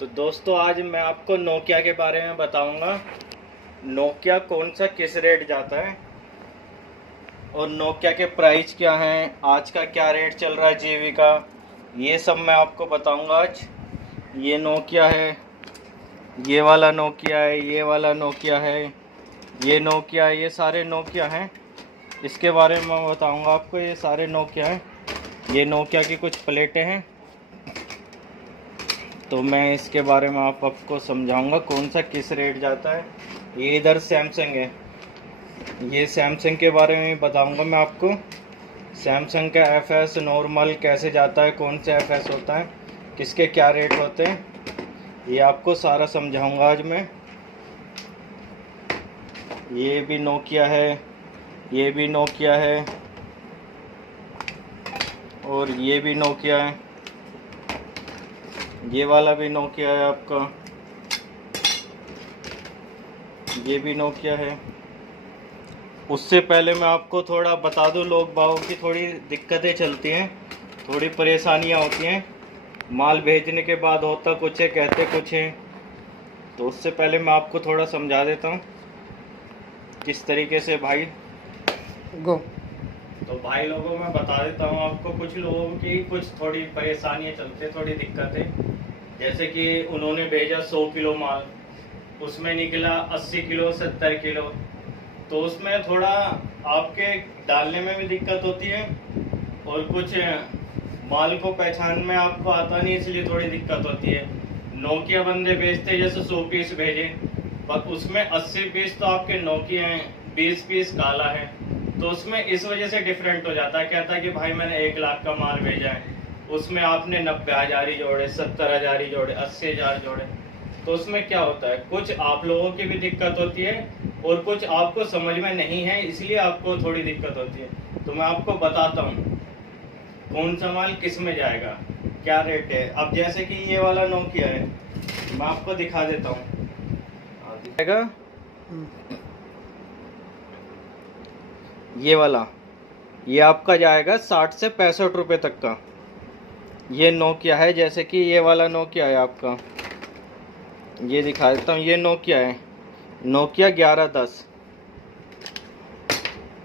तो दोस्तों आज मैं आपको नोकिया के बारे में बताऊंगा। नोकिया कौन सा किस रेट जाता है और नोकिया के प्राइस क्या हैं, आज का क्या रेट चल रहा है जीबी का, ये सब मैं आपको बताऊंगा आज। ये नोकिया है, ये वाला नोकिया है, ये वाला नोकिया है, ये नोकिया है, ये सारे नोकिया हैं। इसके बारे में मैं बताऊंगा आपको। ये सारे नोकिया हैं। ये नोकिया की कुछ प्लेटें हैं, तो मैं इसके बारे में आपको समझाऊंगा कौन सा किस रेट जाता है। ये इधर सैमसंग है, ये सैमसंग के बारे में बताऊंगा मैं आपको। सैमसंग का एफएस नॉर्मल कैसे जाता है, कौन सा एफएस होता है, किसके क्या रेट होते हैं, ये आपको सारा समझाऊंगा आज मैं। ये भी नोकिया है, ये भी नोकिया है, और ये भी नोकिया है, ये वाला भी नोकिया है आपका, ये भी नोकिया है। उससे पहले मैं आपको थोड़ा बता दूं, लोग बागों की थोड़ी दिक्कतें चलती हैं, थोड़ी परेशानियां होती हैं। माल भेजने के बाद होता कुछ है, कहते कुछ हैं। तो उससे पहले मैं आपको थोड़ा समझा देता हूं किस तरीके से भाई गो। तो भाई लोगों मैं बता देता हूँ आपको। कुछ लोगों की कुछ थोड़ी परेशानियाँ चलती है, थोड़ी दिक्कतें। जैसे कि उन्होंने भेजा 100 किलो माल, उसमें निकला 80 किलो 70 किलो, तो उसमें थोड़ा आपके डालने में भी दिक्कत होती है, और कुछ माल को पहचान में आपको आता नहीं, इसलिए थोड़ी दिक्कत होती है। नोकिया बंदे भेजते जैसे 100 पीस भेजे, पर उसमें 80 पीस तो आपके नोकिया हैं, 20 पीस काला है, तो उसमें इस वजह से डिफरेंट हो जाता है। कहता है कि भाई मैंने 1 लाख का माल भेजा है, उसमें आपने 90,000 ही जोड़े, 70,000 ही जोड़े, 80,000 जोड़े। तो उसमें क्या होता है, कुछ आप लोगों की भी दिक्कत होती है और कुछ आपको समझ में नहीं है, इसलिए आपको थोड़ी दिक्कत होती है। तो मैं आपको बताता हूँ कौन सा माल किस में जाएगा, क्या रेट है। अब जैसे कि ये वाला नोकिया है, मैं आपको दिखा देता हूँ। ये वाला, ये आपका जाएगा 60 से 65 रुपये तक का। ये नोकिया है, जैसे कि ये वाला नोकिया है आपका, ये दिखा देता हूँ। ये नोकिया है, नोकिया 1110।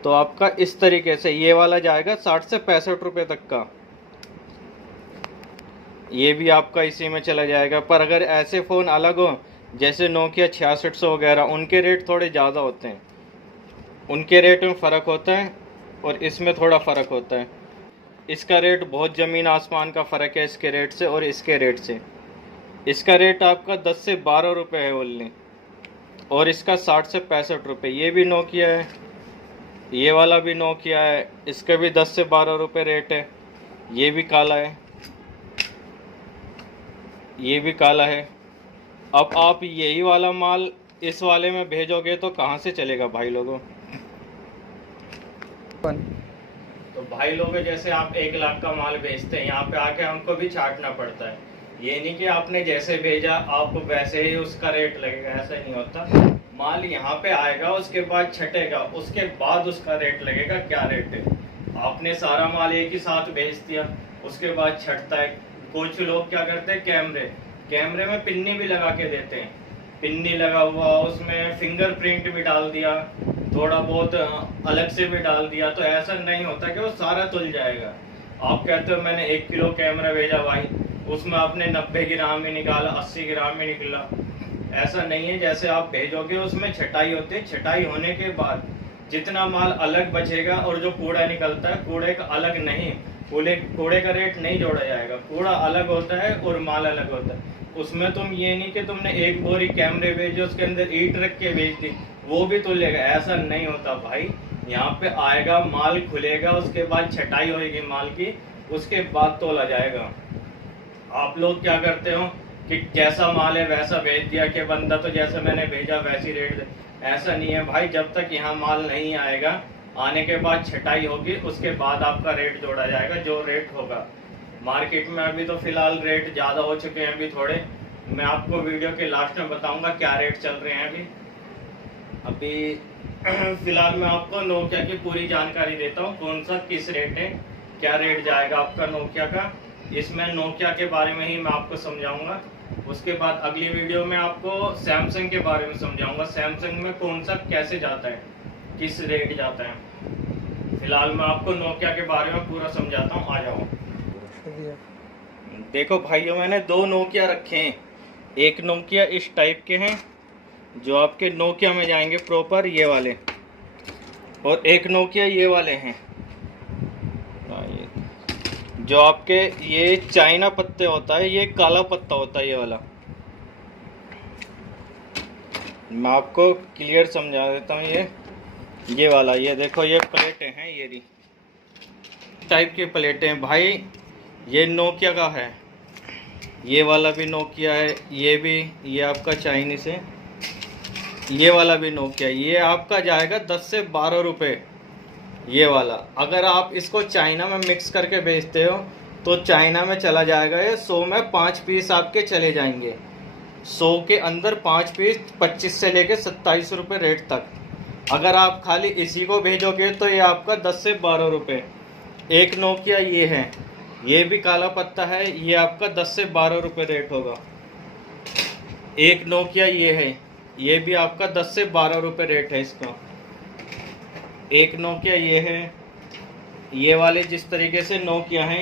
तो आपका इस तरीके से ये वाला जाएगा 60 से 65 रुपये तक का। ये भी आपका इसी में चला जाएगा। पर अगर ऐसे फ़ोन अलग हो जैसे नोकिया 6600 वगैरह, उनके रेट थोड़े ज़्यादा होते हैं, उनके रेट में फ़र्क होता है और इसमें थोड़ा फ़र्क होता है। इसका रेट बहुत ज़मीन आसमान का फ़र्क है इसके रेट से और इसके रेट से। इसका रेट आपका 10 से 12 रुपये है ओनली, और इसका 60 से 65 रुपये। ये भी नोकिया है, ये वाला भी नोकिया है, इसका भी 10 से 12 रुपये रेट है। ये भी काला है, ये भी काला है। अब आप यही वाला माल इस वाले में भेजोगे तो कहाँ से चलेगा भाई लोगों। तो भाई लोग जैसे आप 1 लाख का माल बेचते हैं, यहाँ पे आके हमको भी छाटना पड़ता है। ये नहीं कि आपने जैसे भेजा आपको वैसे ही उसका रेट लगेगा, ऐसा नहीं होता। माल यहाँ पे आएगा, उसके बाद छटेगा, उसके बाद उसका रेट लगेगा क्या रेट है। आपने सारा माल एक ही साथ भेज दिया, उसके बाद छटता है। कुछ लोग क्या करते हैं, कैमरे में पिन्नी भी लगा के देते हैं। पिन्नी लगा हुआ, उसमें फिंगरप्रिंट भी डाल दिया, थोड़ा बहुत अलग से भी डाल दिया, तो ऐसा नहीं होता कि वो सारा तुल जाएगा। आप कहते हो मैंने 1 किलो कैमरा भेजा भाई, उसमें आपने 90 ग्राम ही निकाला, 80 ग्राम ही निकला, ऐसा नहीं है। जैसे आप भेजोगे उसमें छटाई होती है, छटाई होने के बाद जितना माल अलग बचेगा और जो कूड़ा निकलता है, कूड़े का अलग नहीं, कूड़े का रेट नहीं जोड़ा जाएगा। कूड़ा अलग होता है और माल अलग होता है। उसमें तुम ये नहीं कि तुमने 1 बोरी कैमरे भेजे, उसके अंदर ईंट रख के भेज दी, वो भी तुलेगा, ऐसा नहीं होता भाई। यहाँ पे आएगा, माल खुलेगा, उसके बाद छटाई होगी माल की, उसके बाद तोला जाएगा। आप लोग क्या करते हो कि जैसा माल है वैसा भेज दिया कि बंदा तो जैसा मैंने भेजा वैसी रेट दे। ऐसा नहीं है भाई, जब तक यहाँ माल नहीं आएगा, आने के बाद छटाई होगी, उसके बाद आपका रेट जोड़ा जाएगा, जो रेट होगा। मार्केट में अभी तो फिलहाल रेट ज़्यादा हो चुके हैं अभी थोड़े। मैं आपको वीडियो के लास्ट में बताऊंगा क्या रेट चल रहे हैं अभी फिलहाल मैं आपको नोकिया की पूरी जानकारी देता हूँ, कौन सा किस रेट है, क्या रेट जाएगा आपका नोकिया का। इसमें नोकिया के बारे में ही मैं आपको समझाऊंगा। उसके बाद अगली वीडियो में आपको सैमसंग के बारे में समझाऊंगा, सैमसंग में कौन सा कैसे जाता है, किस रेट जाता है। फिलहाल मैं आपको नोकिया के बारे में पूरा समझाता हूँ, आ जाओ। देखो भाइयों, मैंने दो नोकिया रखे हैं। एक नोकिया इस टाइप के हैं जो आपके नोकिया में जाएंगे प्रॉपर, ये वाले, और एक नोकिया ये वाले हैं जो आपके ये चाइना पत्ते होता है, ये काला पत्ता होता है ये वाला। मैं आपको क्लियर समझा देता हूँ। ये वाला, ये देखो, ये प्लेटें हैं, ये टाइप की प्लेटें हैं भाई। ये नोकिया का है, ये वाला भी नोकिया है, ये भी, ये आपका चाइनीस है, ये वाला भी नोकिया। ये आपका जाएगा 10 से 12 रुपये ये वाला। अगर आप इसको चाइना में मिक्स करके बेचते हो तो चाइना में चला जाएगा ये 100 में 5 पीस आपके चले जाएंगे। 100 के अंदर 5 पीस 25 से लेके 27 रुपये रेट तक। अगर आप खाली इसी को भेजोगे तो ये आपका 10 से 12 रुपये। एक नोकिया ये है, ये भी काला पत्ता है, ये आपका 10 से 12 रुपये रेट होगा। एक नोकिया ये है, ये भी आपका 10 से 12 रुपये रेट है इसका। एक नोकिया ये है, ये वाले जिस तरीके से नोकिया हैं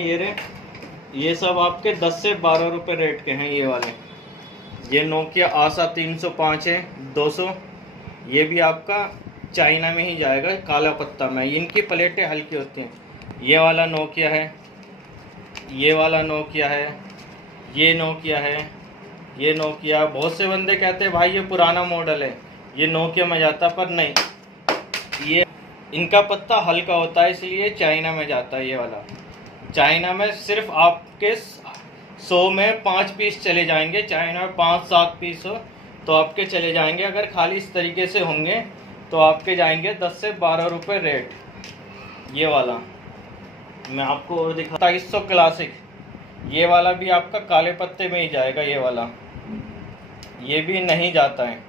ये सब आपके 10 से 12 रुपये रेट के हैं ये वाले। ये नोकिया आशा 305 है 200, ये भी आपका चाइना में ही जाएगा, काला पत्ता में। इनकी प्लेटें हल्की होती हैं। ये वाला नोकिया है, ये वाला नोकिया है, ये नोकिया है, ये नोकिया। बहुत से बंदे कहते हैं भाई ये पुराना मॉडल है, ये नोकिया में जाता, पर नहीं, ये इनका पत्ता हल्का होता है इसलिए चाइना में जाता है ये वाला। चाइना में सिर्फ आपके 100 में 5 पीस चले जाएंगे, चाइना में 5-7 पीस हो तो आपके चले जाएंगे। अगर खाली इस तरीके से होंगे तो आपके जाएंगे 10 से 12 रुपये रेट। ये वाला मैं आपको और दिखा, 2700 क्लासिक, ये वाला भी आपका काले पत्ते में ही जाएगा ये वाला, ये भी नहीं जाता है।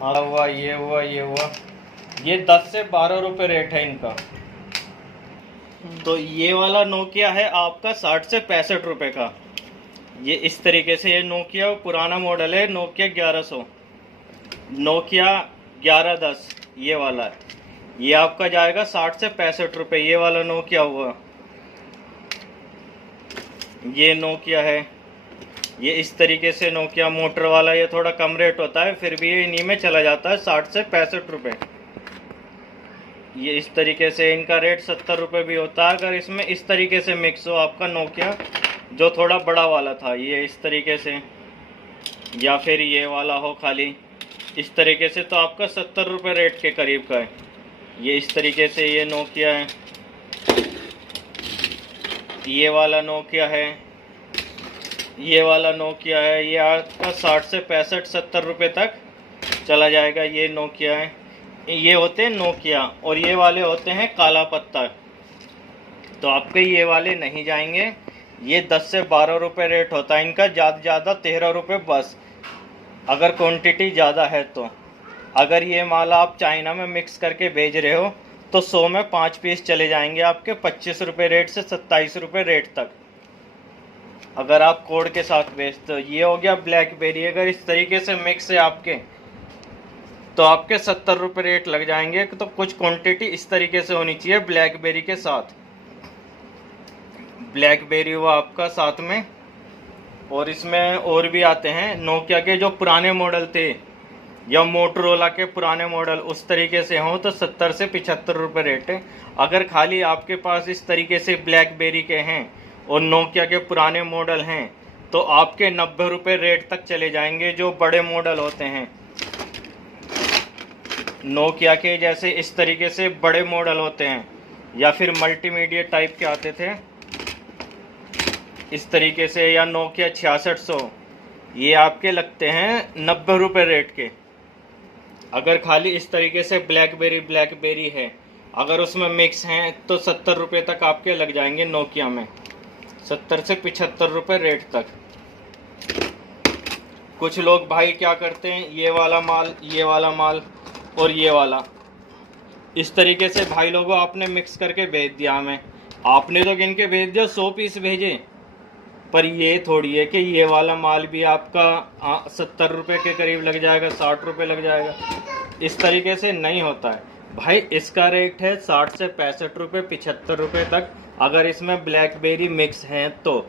हुआ, ये हुआ, ये हुआ, ये 10 से 12 रुपये रेट है इनका। तो ये वाला नोकिया है आपका 60 से 65 रुपये का। ये इस तरीके से, ये नोकिया पुराना मॉडल है, नोकिया 1100, नोकिया 1110 ये वाला है। ये आपका जाएगा 60 से 65 रुपये। ये वाला नोकिया हुआ, ये नोकिया है, ये इस तरीके से नोकिया मोटर वाला, ये थोड़ा कम रेट होता है, फिर भी ये इन्हीं में चला जाता है 60 से 65 रुपये। ये इस तरीके से इनका रेट 70 रुपये भी होता है अगर इसमें इस तरीके से मिक्स हो आपका नोकिया, जो थोड़ा बड़ा वाला था, ये इस तरीके से, या फिर ये वाला हो खाली इस तरीके से, तो आपका 70 रुपये रेट के करीब का है। ये इस तरीके से ये नोकिया है, ये वाला नोकिया है, ये वाला नोकिया है, ये आपका 60 से 65-70 रुपये तक चला जाएगा। ये नोकिया है, ये होते हैं नोकिया, और ये वाले होते हैं काला पत्ता। तो आपके ये वाले नहीं जाएंगे, ये 10 से 12 रुपये रेट होता है इनका, ज़्यादा ज़्यादा 13 रुपये बस, अगर क्वांटिटी ज़्यादा है तो। अगर ये माल आप चाइना में मिक्स करके भेज रहे हो तो 100 में 5 पीस चले जाएंगे आपके 25 रुपये रेट से 27 रुपये रेट तक, अगर आप कोड के साथ भेजते हो। ये हो गया ब्लैकबेरी। अगर इस तरीके से मिक्स है आपके तो आपके 70 रुपये रेट लग जाएंगे। तो कुछ क्वांटिटी इस तरीके से होनी चाहिए ब्लैकबेरी के साथ। ब्लैकबेरी हुआ आपका साथ में, और इसमें और भी आते हैं नोकिया के जो पुराने मॉडल थे या मोटरोला के पुराने मॉडल, उस तरीके से हों तो 70 से 75 रुपये रेट है। अगर खाली आपके पास इस तरीके से ब्लैकबेरी के हैं और नोकिया के पुराने मॉडल हैं तो आपके 90 रुपये रेट तक चले जाएंगे। जो बड़े मॉडल होते हैं नोकिया के, जैसे इस तरीके से बड़े मॉडल होते हैं, या फिर मल्टीमीडिया टाइप के आते थे इस तरीके से, या नोकिया 6600, ये आपके लगते हैं 90 रुपये रेट के। अगर खाली इस तरीके से ब्लैकबेरी है, अगर उसमें मिक्स हैं तो 70 रुपये तक आपके लग जाएंगे नोकिया में, 70 से 75 रुपये रेट तक। कुछ लोग भाई क्या करते हैं, ये वाला माल और ये वाला इस तरीके से भाई लोगों आपने मिक्स करके भेज दिया हमें आपने तो गिन के भेज दिया 100 पीस भेजे, पर ये थोड़ी है कि ये वाला माल भी आपका 70 रुपये के करीब लग जाएगा, 60 रुपये लग जाएगा। इस तरीके से नहीं होता है भाई। इसका रेट है 60 से 65 रुपये, 75 रुपये तक, अगर इसमें ब्लैकबेरी मिक्स हैं तो।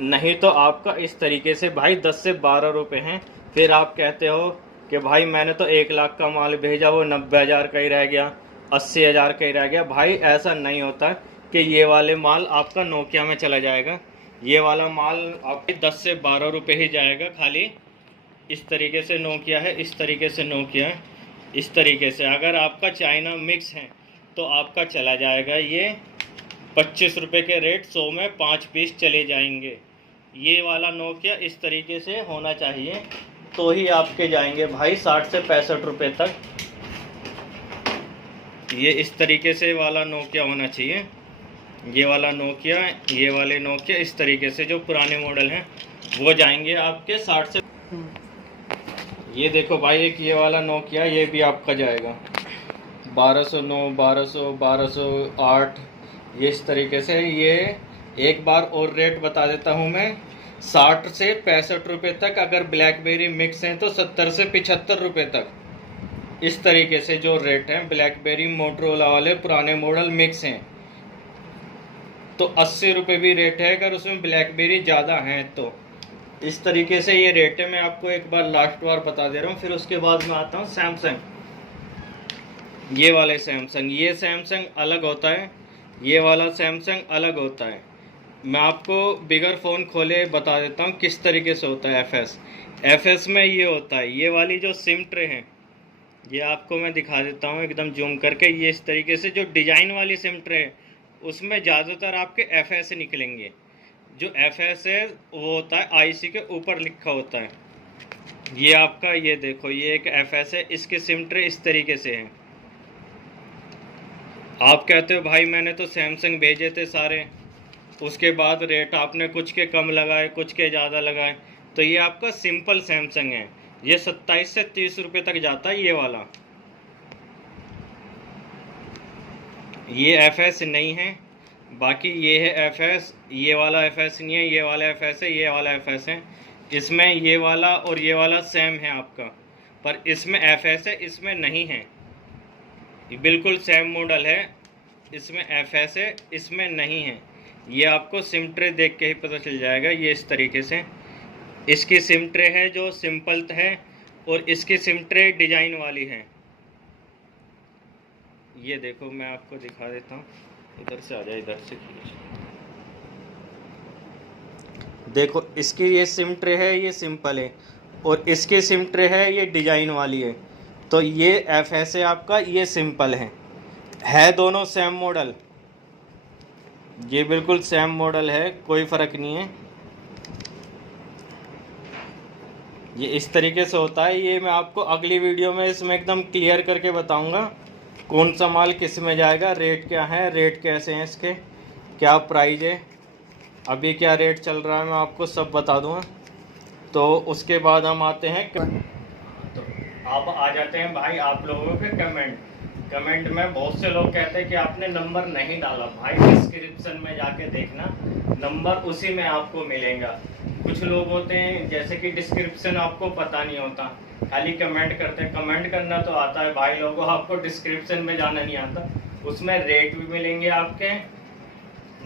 नहीं तो आपका इस तरीके से भाई 10 से 12 रुपये हैं। फिर आप कहते हो कि भाई मैंने तो 1 लाख का माल भेजा, वो 90,000 का ही रह गया, 80,000 का ही रह गया। भाई ऐसा नहीं होता कि ये वाले माल आपका नोकिया में चला जाएगा। ये वाला माल आपके 10 से 12 रुपये ही जाएगा खाली। इस तरीके से नोकिया है, इस तरीके से नोकिया है, इस तरीके से। अगर आपका चाइना मिक्स है तो आपका चला जाएगा ये 25 रुपये के रेट, 100 में 5 पीस चले जाएंगे। ये वाला नोकिया इस तरीके से होना चाहिए तो ही आपके जाएंगे भाई 60 से 65 रुपये तक। ये इस तरीके से वाला नोकिया होना चाहिए। ये वाला नोकिया, ये वाले नोकिया इस तरीके से जो पुराने मॉडल हैं वो जाएंगे आपके 60 से। ये देखो भाई, एक ये वाला नोकिया, ये भी आपका जाएगा 1209, 1200, 1208, ये इस तरीके से। ये एक बार और रेट बता देता हूँ मैं, 60 से 65 रुपये तक। अगर ब्लैकबेरी मिक्स हैं तो 70 से 75 रुपये तक। इस तरीके से जो रेट हैं ब्लैकबेरी मोटरोला वाले पुराने मॉडल मिक्स हैं तो 80 रुपये भी रेट है अगर उसमें ब्लैकबेरी ज़्यादा हैं तो। इस तरीके से ये रेट है। मैं आपको एक बार लास्ट बार बता दे रहा हूँ, फिर उसके बाद मैं आता हूँ सैमसंग। ये वाले सैमसंग, ये सैमसंग अलग होता है, ये वाला सैमसंग अलग होता है। मैं आपको बिगर फ़ोन खोले बता देता हूँ किस तरीके से होता है। एफएस में ये होता है, ये वाली जो सिम ट्रे हैं, ये आपको मैं दिखा देता हूँ एकदम जूम करके। ये इस तरीके से जो डिज़ाइन वाली सिम ट्रे है उसमें ज़्यादातर आपके एफएस निकलेंगे। जो एफएस है वो होता है आईसी के ऊपर लिखा होता है। ये आपका, ये देखो, ये एक एफएस है, इसके सिम ट्रे इस तरीके से हैं। आप कहते हो भाई मैंने तो सैमसंग भेजे थे सारे, उसके बाद रेट आपने कुछ के कम लगाए, कुछ के ज़्यादा लगाए, तो ये आपका सिंपल सैमसंग है। ये 27 से 30 रुपये तक जाता है ये वाला। ये एफएस नहीं है, बाकी ये है एफएस। ये वाला एफएस नहीं है, ये वाला एफएस है, ये वाला एफएस है। इसमें ये वाला और ये वाला सेम है आपका, पर इसमें एफएस है, इसमें नहीं है। ये बिल्कुल सेम मॉडल है, इसमें एफएस है, इसमें नहीं है। ये आपको सिम ट्रे देख के ही पता चल जाएगा। ये इस तरीके से इसकी सिम ट्रे है जो सिंपल है, और इसकी सिम ट्रे डिजाइन वाली है। ये देखो, मैं आपको दिखा देता हूँ, इधर से आ जाए, इधर से देखो। इसकी ये सिम ट्रे है, ये सिंपल है, और इसकी सिम ट्रे है ये डिजाइन वाली है। तो ये एफएस है आपका, ये सिंपल है दोनों सेम मॉडल। ये बिल्कुल सेम मॉडल है, कोई फ़र्क नहीं है। ये इस तरीके से होता है। ये मैं आपको अगली वीडियो में इसमें एकदम क्लियर करके बताऊंगा कौन सा माल किस में जाएगा, रेट क्या है, रेट कैसे हैं इसके, क्या प्राइस है, अभी क्या रेट चल रहा है, मैं आपको सब बता दूंगा। तो उसके बाद हम आते हैं, तो आप आ जाते हैं भाई आप लोगों के कमेंट में बहुत से लोग कहते हैं कि आपने नंबर नहीं डाला। भाई डिस्क्रिप्शन में जाके देखना, नंबर उसी में आपको मिलेगा। कुछ लोग होते हैं जैसे कि डिस्क्रिप्शन आपको पता नहीं होता, खाली कमेंट करते हैं। कमेंट करना तो आता है भाई लोगों, आपको डिस्क्रिप्शन में जाना नहीं आता। उसमें रेट भी मिलेंगे आपके,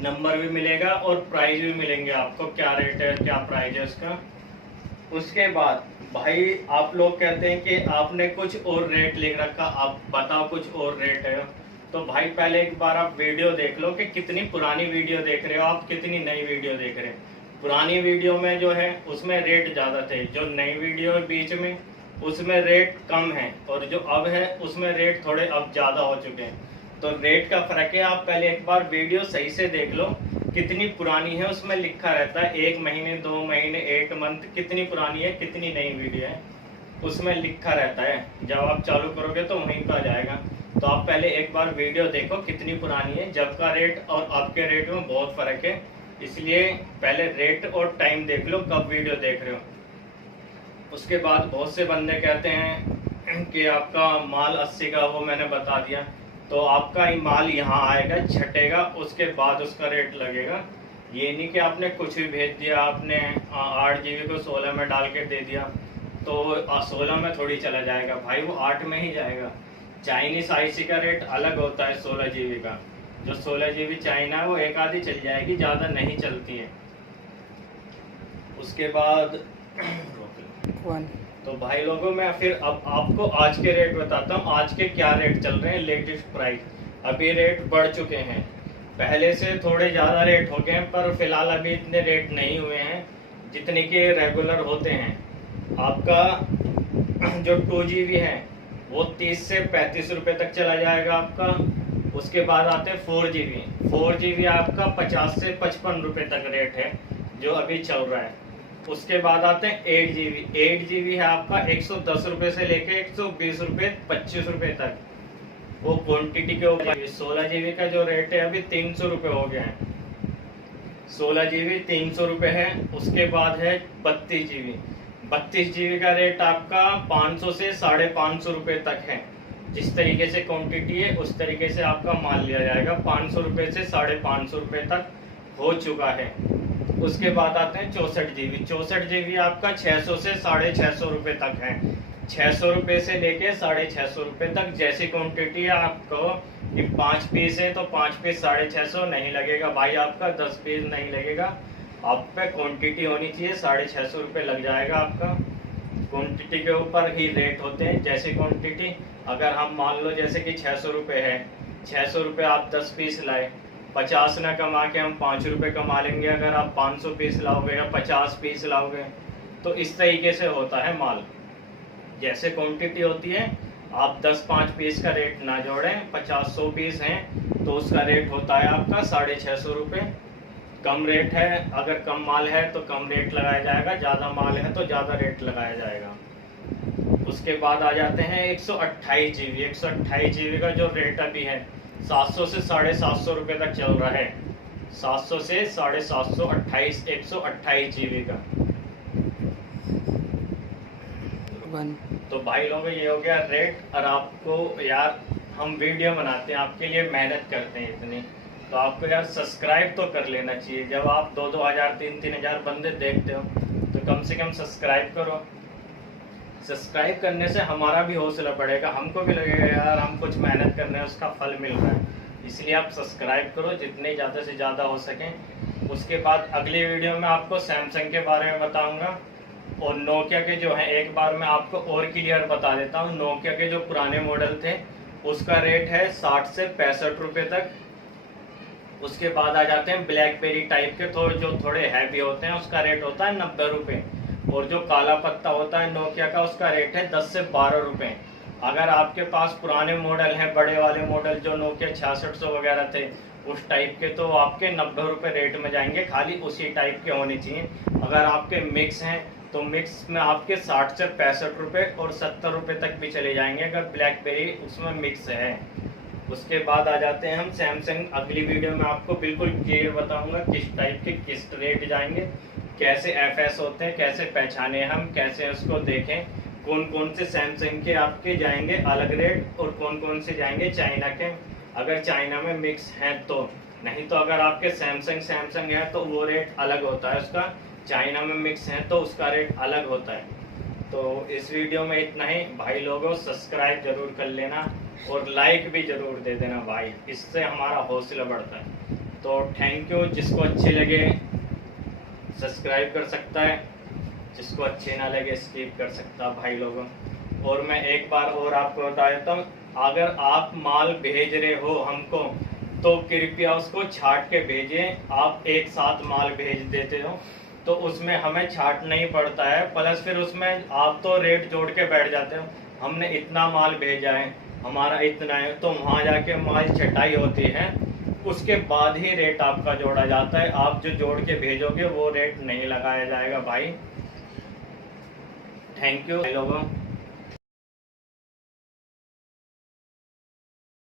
नंबर भी मिलेगा और प्राइस भी मिलेंगे आपको, क्या रेट है क्या प्राइस है उसका। उसके बाद भाई आप लोग कहते हैं कि आपने कुछ और रेट लिख रखा, आप बताओ कुछ और रेट है। तो भाई पहले एक बार आप वीडियो देख लो कि कितनी पुरानी वीडियो देख रहे हो आप, कितनी नई वीडियो देख रहे हैं। पुरानी वीडियो में जो है उसमें रेट ज़्यादा थे, जो नई वीडियो है बीच में उसमें रेट कम है, और जो अब है उसमें रेट थोड़े अब ज़्यादा हो चुके हैं। तो रेट का फ़र्क है। आप पहले एक बार वीडियो सही से देख लो कितनी पुरानी है, उसमें लिखा रहता है 1 महीने 2 महीने 1 मंथ कितनी पुरानी है, कितनी नई वीडियो है, उसमें लिखा रहता है। जब आप चालू करोगे तो वहीं पर आ जाएगा। तो आप पहले एक बार वीडियो देखो कितनी पुरानी है। जब का रेट और अब के रेट में बहुत फ़र्क है, इसलिए पहले रेट और टाइम देख लो कब वीडियो देख रहे हो। उसके बाद बहुत से बंदे कहते हैं कि आपका माल 80 का, वो मैंने बता दिया। तो आपका ये माल यहाँ आएगा, छटेगा, उसके बाद उसका रेट लगेगा। ये नहीं कि आपने कुछ भी भेज दिया, आपने 8 GB को 16 में डाल के दे दिया तो 16 में थोड़ी चला जाएगा भाई, वो 8 में ही जाएगा। चाइनीस आईसी का रेट अलग होता है 16 GB का। जो 16 GB चाइना है वो एक आधी चल जाएगी, ज़्यादा नहीं चलती है। उसके बाद तो भाई लोगों मैं फिर अब आपको आज के रेट बताता हूँ। आज के क्या रेट चल रहे हैं, लेटेस्ट प्राइस। अभी रेट बढ़ चुके हैं, पहले से थोड़े ज़्यादा रेट हो गए हैं, पर फिलहाल अभी इतने रेट नहीं हुए हैं जितने के रेगुलर होते हैं। आपका जो 2 GB है वो 30 से 35 रुपये तक चला जाएगा आपका। उसके बाद आते हैं 4 GB। 4 GB आपका 50 से 55 रुपये तक रेट है जो अभी चल रहा है। उसके बाद आते हैं 8 GB। 8 GB है आपका 110 रुपये से लेके 120 रुपये 25 रुपये तक, वो क्वांटिटी के ऊपर। 16 GB का जो रेट है अभी 300 रुपये हो गया है। 16 GB 300 रुपये है। उसके बाद है 32 GB। 32 GB का रेट आपका 500 से 550 रुपये तक है। जिस तरीके से क्वांटिटी है उस तरीके से आपका माल लिया जाएगा। 500 रुपये से 550 रुपये तक हो चुका है। उसके बाद आते हैं 64 GB। 64 GB आपका 600 से 650 रुपये तक है। 600 रुपये से लेके 650 रुपये तक। जैसी क्वांटिटी है आपको, ये 5 पीस है तो 5 पीस 650 नहीं लगेगा भाई, आपका 10 पीस नहीं लगेगा। आप पे क्वांटिटी होनी चाहिए, 650 रुपये लग जाएगा आपका। क्वांटिटी के ऊपर ही रेट होते हैं। जैसी क्वांटिटी, अगर हम मान लो जैसे कि 600 रुपये है, 600 रुपये आप 10 पीस लाए, 50 ना कमा के हम 5 रुपये कमा लेंगे। अगर आप 500 पीस लाओगे या 50 पीस लाओगे तो इस तरीके से होता है माल। जैसे क्वांटिटी होती है, आप 10-5 पीस का रेट ना जोड़ें। 50-100 पीस हैं तो उसका रेट होता है आपका 650 रुपये। कम रेट है, अगर कम माल है तो कम रेट लगाया जाएगा, ज़्यादा माल है तो ज़्यादा रेट लगाया जाएगा। उसके बाद आ जाते हैं 128 GB। 128 GB का जो रेट अभी है 700 से 750 रुपये तक चल रहा है। 700 से 750, 128 GB का। तो भाई लोगों ये हो गया रेट। और आपको यार हम वीडियो बनाते हैं, आपके लिए मेहनत करते हैं इतनी, तो आपको यार सब्सक्राइब तो कर लेना चाहिए। जब आप 2-2 हज़ार 3-3 हज़ार बंदे देखते हो तो कम से कम सब्सक्राइब करो। सब्सक्राइब करने से हमारा भी हौसला बढ़ेगा, हमको भी लगेगा यार हम कुछ मेहनत कर रहे हैं, उसका फल मिल रहा है। इसलिए आप सब्सक्राइब करो जितने ज़्यादा से ज़्यादा हो सकें। उसके बाद अगली वीडियो में आपको सैमसंग के बारे में बताऊंगा और नोकिया के जो हैं, एक बार मैं आपको और क्लियर बता देता हूँ। नोकिया के जो पुराने मॉडल थे उसका रेट है 60 से 65 रुपये तक। उसके बाद आ जाते हैं ब्लैकबेरी टाइप के, जो थोड़े हैवी होते हैं, उसका रेट होता है 90 रुपये। और जो काला पत्ता होता है नोकिया का, उसका रेट है 10 से 12 रुपये। अगर आपके पास पुराने मॉडल हैं, बड़े वाले मॉडल जो नोकिया 6600 वगैरह थे उस टाइप के, तो आपके 90 रुपये रेट में जाएंगे। खाली उसी टाइप के होने चाहिए। अगर आपके मिक्स हैं तो मिक्स में आपके 60 से 65 रुपये और 70 रुपये तक भी चले जाएंगे अगर ब्लैकबेरी उसमें मिक्स है। उसके बाद आ जाते हैं हम सैमसंग। अगली वीडियो में आपको बिल्कुल क्लियर बताऊंगा किस टाइप के किस रेट जाएंगे, कैसे एफएस होते हैं, कैसे पहचाने हम, कैसे उसको देखें, कौन कौन से सैमसंग के आपके जाएंगे अलग रेट और कौन कौन से जाएंगे चाइना के, अगर चाइना में मिक्स हैं तो। नहीं तो अगर आपके सैमसंग है तो वो रेट अलग होता है उसका, चाइना में मिक्स है तो उसका रेट अलग होता है। तो इस वीडियो में इतना ही भाई लोगों। सब्सक्राइब जरूर कर लेना और लाइक भी जरूर दे देना भाई, इससे हमारा हौसला बढ़ता है। तो थैंक यू। जिसको अच्छी लगे सब्सक्राइब कर सकता है, जिसको अच्छे ना लगे स्किप कर सकता है भाई लोगों। और मैं एक बार और आपको बता देता हूँ, अगर आप माल भेज रहे हो हमको तो कृपया उसको छाट के भेजें। आप एक साथ माल भेज देते हो तो उसमें हमें छाट नहीं पड़ता है, प्लस फिर उसमें आप तो रेट जोड़ के बैठ जाते हो, हमने इतना माल भेजा है, हमारा इतना है, तो वहाँ जाके माल छटाई होती है, उसके बाद ही रेट आपका जोड़ा जाता है। आप जो जोड़ के भेजोगे वो रेट नहीं लगाया जाएगा भाई। थैंक यू लोगों।